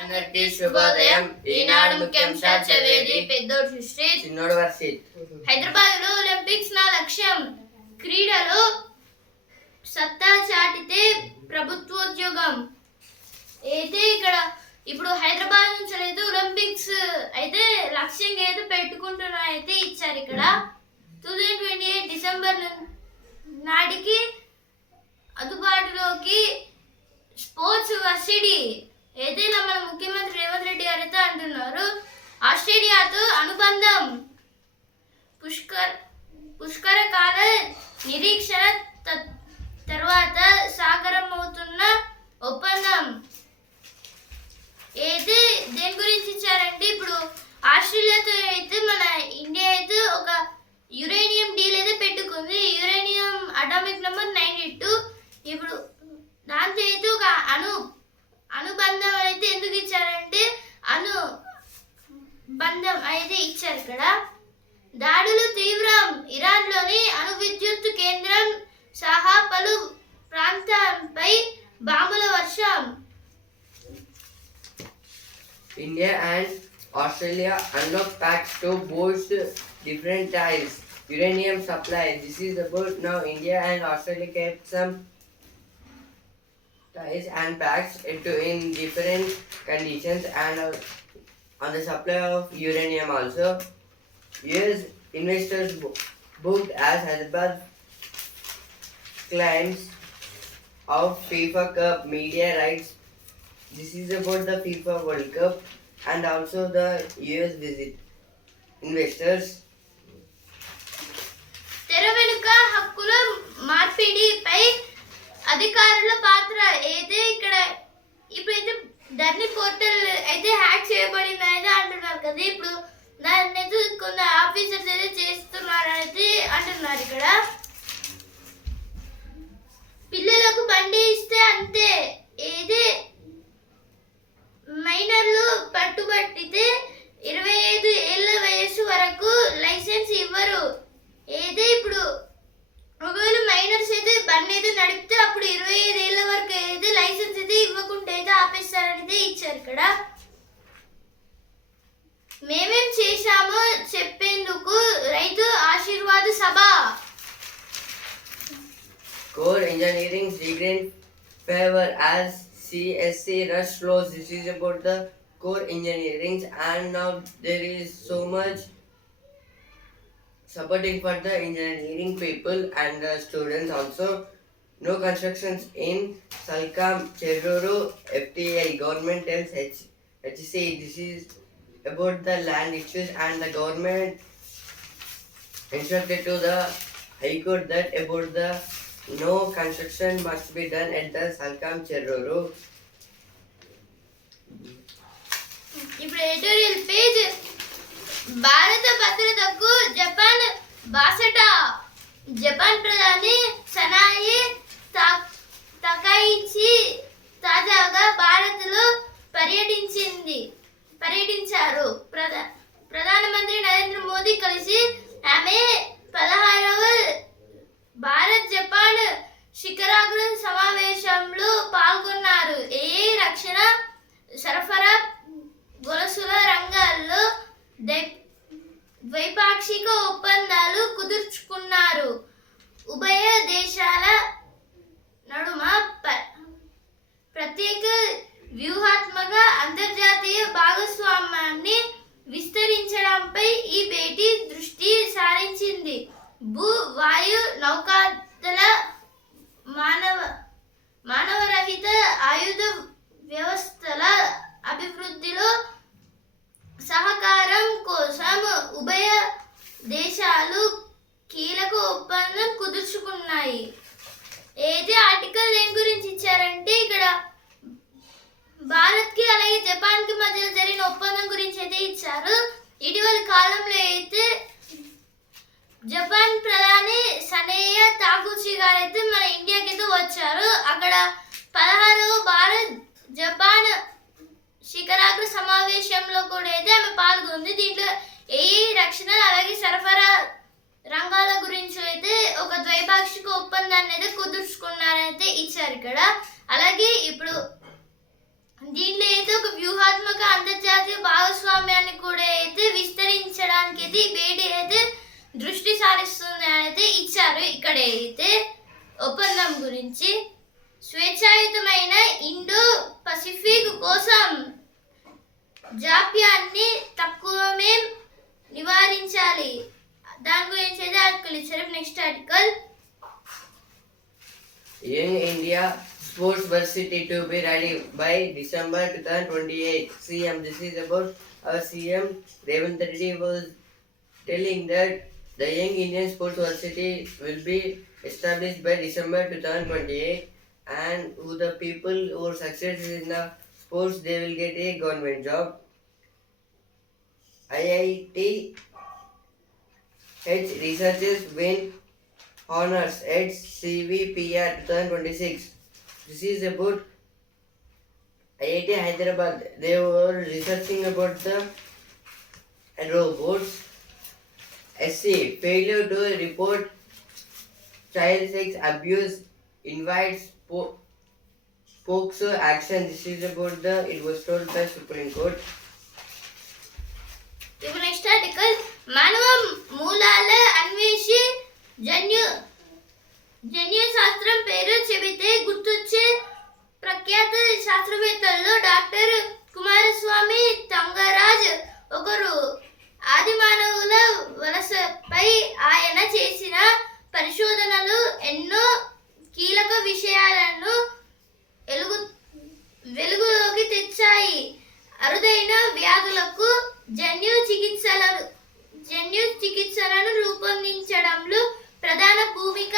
అందరికీ శుభోదయం. ఈనాడు ముఖ్యాంశాలు చదివేది పెద్దోడు సృష్టి, చిన్నోడు వర్షిత్. హైదరాబాద్ లో ఒలింపిక్స్ నా లక్ష్యం. క్రీడలో సత్తా చాటితే ప్రభుత్వోద్యోగం. అయితే ఇక్కడ ఇప్పుడు హైదరాబాద్ నుంచి అయితే ఒలింపిక్స్ అయితే లక్ష్యంగా అయితే పెట్టుకుంటున్నా అయితే ఇచ్చారు. ఇక్కడ 2028 డిసెంబర్ నాటికి అందుబాటులోకి స్పోర్ట్స్ వర్సిటీ అయితే మన ముఖ్యమంత్రి రేవంత్ రెడ్డి గారు అయితే అంటున్నారు. ఆస్ట్రేలియాతో అనుబంధం, పుష్కర కాల నిరీక్షణ తర్వాత సాగరమవుతున్న ఒప్పందం. అయితే దేని గురించి ఇచ్చారంటే ఇప్పుడు ఆస్ట్రేలియాతో అయితే మన ఇండియా అయితే ఒక యురేనియం డీల్ అయితే పెట్టుకుంది. Uranium atomic number 92. ఇప్పుడు దాంతో అయితే ఒక అనుబంధం అయితే ఎందుకు ఇచ్చారంటే అనుబంధం అయితే ఇచ్చారు. ఇక్కడ దాడులు తీవ్రం. ఇరాన్లోని అణు విద్యుత్ కేంద్రం సహా పలు ప్రాంతాలపై బాంబుల వర్షం. India and Australia unlock pacts to boost different ties. Uranium supply. This is about now India and Australia kept some ties and pacts in different conditions and on the supply of uranium also. US investors booked as Hyderabad claims of FIFA Cup media rights. This is about the FIFA World Cup and also the US visit. Investors. తెర వెనుక హక్కుల మార్పిడిపై అధికారుల పాత్ర. అయితే ఇక్కడ ఇప్పుడైతే ధర్ని portal అయితే hack చేయబడింది అయితే అంటున్నారు కదా. ఇప్పుడు దాన్ని అయితే కొంత ఆఫీసర్స్ అయితే చేస్తున్నారు అయితే అంటున్నారు. ఇక్కడ పిల్లలకు బండి ఇస్తే అంతే. ఏదే మైనర్లు పట్టుబట్టితే 25 ఏళ్ల వయసు వరకు లైసెన్స్ ఇవ్వరు. ఏదే ఇప్పుడు ఒకవేళ మైనర్స్ అయితే బండి అయితే నడిపితే అప్పుడు 25 ఏళ్ల వరకు అయితే లైసెన్స్ అయితే ఇవ్వకుండా అయితే ఆపేస్తారని ఇచ్చారు. ఇక్కడ మేమేం చేశామో చెప్పేందుకు రైతు ఆశీర్వాద సభ. Core engineering degree favor as CSC rush flows. This is about the core engineering and now there is so much supporting for the engineering people and the students also. No constructions in Salkam, Cherruru, FTI. Government tells HC. This is about the land issues and the government instructed to the High Court that about the no construction must be done at the Salkam, Cherruru. ఇప్పుడు editorial page. భారత భద్రతకు Japan బాసట. Japan ప్రధాని సనాయి Takaichi తాజాగా భారత్లో పర్యటించారు. ప్రధానమంత్రి నరేంద్ర మోదీ కలిసి ఆమె 16వ భారత్ జపాన్ శిఖరాగ్ర సమావేశంలో పాల్గొన్నారు. రక్షణ సరఫరా గొలుసుల రంగాల్లో ద్వైపాక్షిక ఒప్పందాలు కుదుర్చుకున్నారు. ఉభయ దేశాల నడుమ ప్రత్యేక వ్యూహాత్మక అంతర్జాతీయ భాగస్వామ్యాన్ని విస్తరించడంపై ఈ భేటీ దృష్టి సారించింది. భూ వాయు నౌకాదళ మానవరహిత ఆయుధ వ్యవస్థల అభివృద్ధిలో సహకారం కోసం ఉభయ దేశాలు కీలక ఒప్పందం కుదుర్చుకున్నాయి. ఏది ఆర్టికల్ దేని గురించి ఇచ్చారంటే ఇక్కడ భారత్ కి అలాగే జపాన్ కి మధ్య జరిగిన ఒప్పందం గురించి అయితే ఇచ్చారు. ఇటీవల కాలంలో అయితే జపాన్ ప్రధాని సనేయ తాగుచి గారు అయితే మన ఇండియాకి అయితే వచ్చారు. అక్కడ 16వ భారత్ జపాన్ శిఖరాగ్ర సమావేశంలో కూడా అయితే ఆమె పాల్గొంది. దీంట్లో రక్షణ అలాగే సరఫరా రంగాల గురించి అయితే ఒక ద్వైపాక్షిక ఒప్పందాన్ని అయితే కుదుర్చుకున్నారైతే ఇచ్చారు ఇక్కడ. అలాగే ఇప్పుడు దీంట్లో అయితే ఒక వ్యూహాత్మక సాధిస్తుంది అనేది ఇచ్చారు. ఇక్కడ అయితే ఒప్పందం గురించి స్వేచ్ఛాయుతమైన ఇండో పసిఫిక్ కోసం జాప్యాన్ని తక్కువమే నివారించాలి. దాని గురించి అయితే ఆర్టికల్ ఇచ్చారు. Next article Young India Sports Varsity to be ready by December 2028. CM, this is about our CM Revant Reddy was telling that the Young Indian Sports Varsity will be established by December 2028, and who the people who are successful in the sports, they will get a government job. IIT H researchers win honors at CVPR 2026. This is about IIT Hyderabad. They were researching about the robots. SC failure to report child sex abuse invites POCSO action. This is about the, it was told by Supreme Court. ఇప్పుడు next article మానవ మూలాల అన్వేషి జన్యు శాస్త్రం పేరు చెబితే గుర్తొచ్చే ప్రఖ్యాత శాస్త్రవేత్తల్లో doctor Kumaraswamy Thangaraj ఒకరు. ఆది మానవుల వలసపై ఆయన చేసిన పరిశోధనలు ఎన్నో కీలక విషయాలను వెలుగులోకి తెచ్చాయి. అరుదైన వ్యాధులకు జన్యు చికిత్సలను రూపొందించడంలో ప్రధాన భూమిక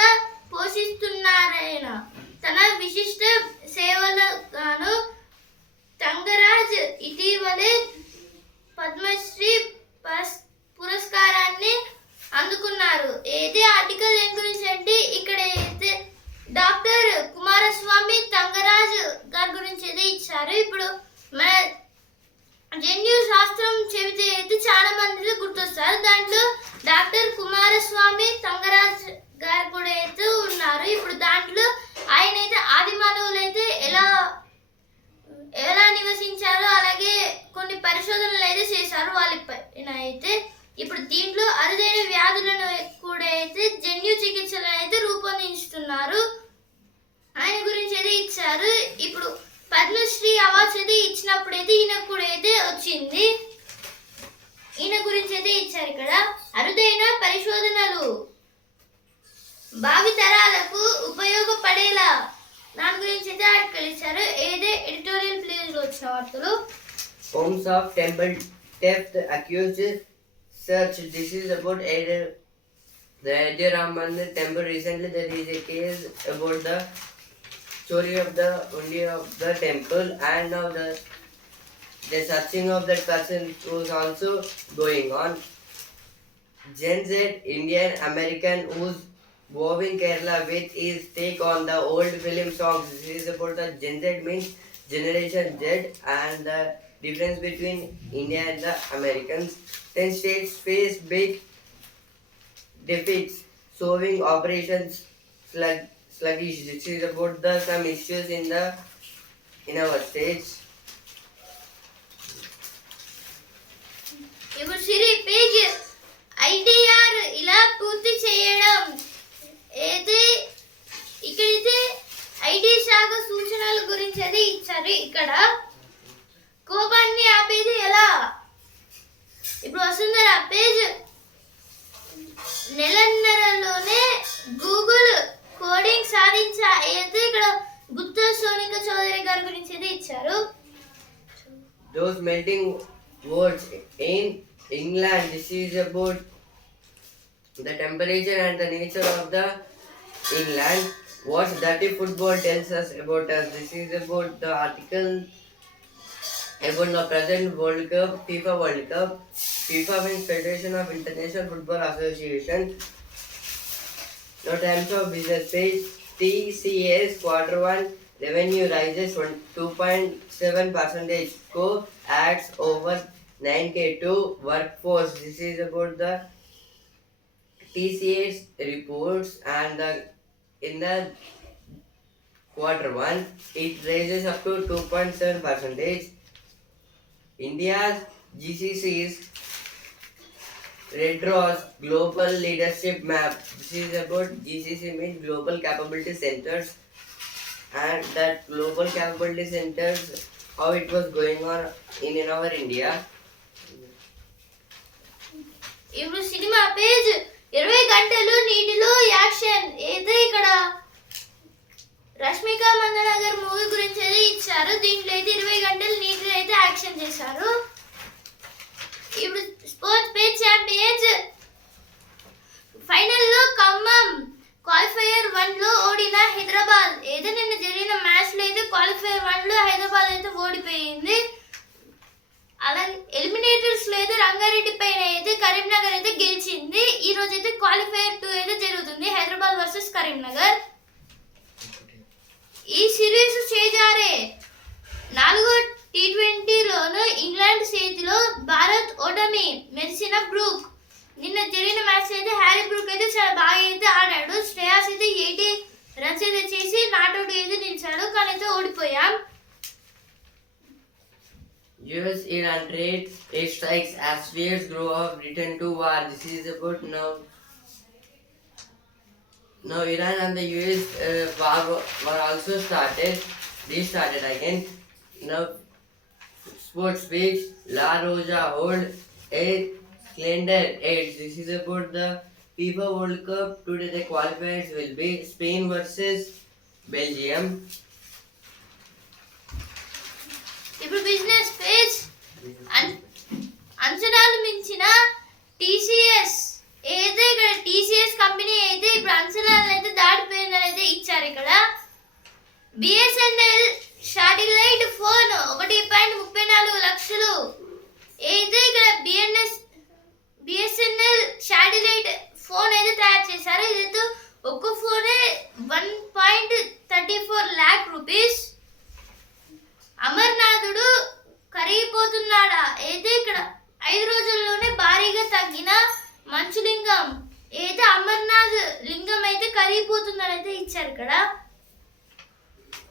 పోషిస్తున్నారాయన. తన విశిష్ట సేవలకు తంగరాజ్ ఇటీవలే పద్మశ్రీ పురస్కారాన్ని అందుకున్నారు. ఏదే ఆర్టికల్ దేని గురించి అంటే ఇక్కడ అయితే డాక్టర్ కుమారస్వామి తంగరాజ్ గారి గురించి అయితే ఇచ్చారు. ఇప్పుడు మన జన్యు శాస్త్రం చెబితే అయితే చాలా మంది గుర్తొస్తారు. దాంట్లో డాక్టర్ కుమారస్వామి తంగరాజ్ గారు కూడా అయితే ఉన్నారు. ఇప్పుడు దాంట్లో ఆయన అయితే ఆది మానవులు అయితే ఎలా నివసించారో అలాగే కొన్ని పరిశోధనలు అయితే చేశారు వాళ్ళపైన అయితే. ఇప్పుడు దీంట్లో అరుదైన వ్యాధులను కూడా అయితే జన్యు చికిత్సలను అయితే రూపొందిస్తున్నారు. ఆయన గురించి అయితే ఇచ్చారు. ఇప్పుడు పద్మశ్రీ అవార్డ్స్ అయితే ఇచ్చినప్పుడు అయితే ఈయనకు కూడా అయితే వచ్చింది. ఈయన గురించి అయితే ఇచ్చారు. ఇక్కడ అరుదైన పరిశోధనలు భావితరాలకు ఉపయోగపడేలా దాని గురించి అయితే ఆర్టికల్ ఇచ్చారు. ఏదే ఎడిటోరియల్ ప్లేజ్ లో వచ్చిన వార్తలు. Homes of temple theft accused search. This is about the Ayodhya Ram Mandir temple. Recently there is a case about the story of the only of the temple, and now the searching of that person was also going on. Gen Z Indian American who's moving Kerala with his take on the old film songs. This is about the Gen Z means Generation Z, and the difference between India and the Americans. 10 states face big defeats, solving operations sluggish. This is about the some issues in our states. ఇప్పుడు సిరి page ITR ఇలా పూర్తి చేయడం అయితే ఇక్కడైతే IT శాఖ సూచనల గురించి అయితే ఇచ్చారు. ఇక్కడ కోపాన్ని ఆపేది ఎలా? ఇప్పుడు వసుంధర పేజ్ నెలన్నరలోనే గూగుల్ కోడింగ్ సాధించా అయితే ఇక్కడ గుప్తా సోనిక చౌదరి గారి గురించి అయితే ఇచ్చారు. Those melting words in England. This is about the temperature and the nature of the England. What dirty football tells us about us. This is about the article about the present World Cup, FIFA World Cup. FIFA means Federation of International Football Association. Now times of business page. TCS Q1 revenue rises 2.7%. Co adds over 9K to workforce. This is about the TCS reports, and in the Q1 it raises up to 2.7%. India's GCCs Red Cross Global Leadership Map. This is about GCC means Global Capability Centers, and that Global Capability Centers, how it was going on in our India. ఇప్పుడు cinema page 20 గంటలు నీటిలో action అయితే ఇక్కడ రష్మిక మందన గారి movie గురించి అయితే ఇచ్చారు. దీంట్లో అయితే 20 గంటలు నీటిలో అయితే యాక్షన్ చేశారు. ఇప్పుడు స్పోర్ట్స్ పేజ్ ఛాంపియన్స్ ఫైనల్ లో ఖమ్మం క్వాలిఫైయర్ 1 లో ఓడిన హైదరాబాద్ ఏదో నిన్న జరిగిన మ్యాచ్ లో అయితే క్వాలిఫైయర్ 1 లో హైదరాబాద్ అయితే ఓడిపోయింది. అలాగే ఎలిమినేటర్స్ లో అయితే రంగారెడ్డి పైన అయితే కరీంనగర్ అయితే గెలిచింది. ఈ రోజు అయితే క్వాలిఫైయర్ 2 అయితే జరుగుతుంది, హైదరాబాద్ వర్సెస్ కరీంనగర్. ఈ సిరీస్ చేజారే 4వ T20లోను ఇంగ్లాండ్ చేతిలో భారత్ ఓటమి. మెరిసిన బ్రూక్ నిన్న జరిగిన మ్యాచ్ అయితే హ్యారీ బ్రూక్ అయితే చాలా బాగా అయితే ఆడాడు. శ్రేయాస్ అయితే 80 రన్స్ అయితే చేసి నాట్అవుట్ అయితే నిలిచాడు, కానీ అయితే ఓడిపోయాం. US-Iran trade airstrikes as fears grow of return to war. This is about now. Now Iran and the US war were also restarted again. Now sports page La Roja hold a calendar 8. This is about the FIFA World Cup. Today the qualifiers will be Spain versus Belgium. ఇప్పుడు business page అంచనాలు మించిన TCS అయితే ఇక్కడ TCS company అయితే ఇప్పుడు అంచనాలు అయితే దాటిపోయిందని అయితే ఇచ్చారు. ఇక్కడ బిఎస్ఎన్ఎల్ శాటిలైట్ ఫోన్ 1.34 లక్షలు అయితే ఇక్కడ బిఎస్ఎన్ఎల్ శాటిలైట్ ఫోన్ అయితే తయారు చేశారు. ఇదైతే ఒక్క ఫోనే 1.34 lakh రూపీస్. అమర్నాథుడు కరిగిపోతున్నాడా అయితే ఇక్కడ 5 రోజుల్లోనే భారీగా తగ్గిన మంచులింగం అయితే అమర్నాథ్ లింగం అయితే కరిగిపోతుందని అయితే ఇచ్చారు. ఇక్కడ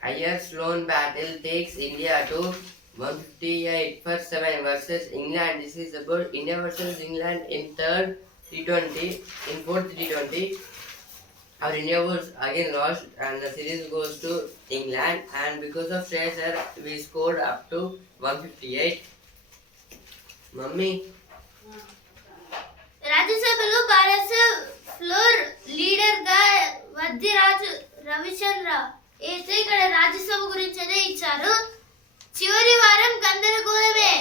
Ayers lone battle takes India to 158 for 7 versus England. This is about India versus England in third T20. In fourth T20, our India was again lost and the series goes to England, and because of Shreyas Iyer we scored up to 158. Mummy. రాజ్యసభలో భారత floor leader గా వద్దిరాజు రవిచంద్ర అయితే ఇక్కడ రాజ్యసభ గురించి అయితే ఇచ్చారు. చివరి వారం గందరగోళమే.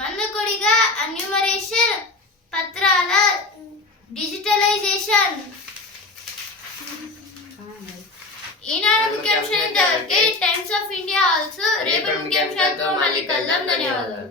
మందకొడిగా అన్యూమరేషన్ పత్రాల డిజిటలైజేషన్. ఈనాడు ముఖ్యాంశాలు ఇంతవరకే. టైమ్స్ ఆఫ్ ఇండియా ఆల్సో రేపు ముఖ్యాంశాలతో మళ్ళీ కలుద్దాం. ధన్యవాదాలు.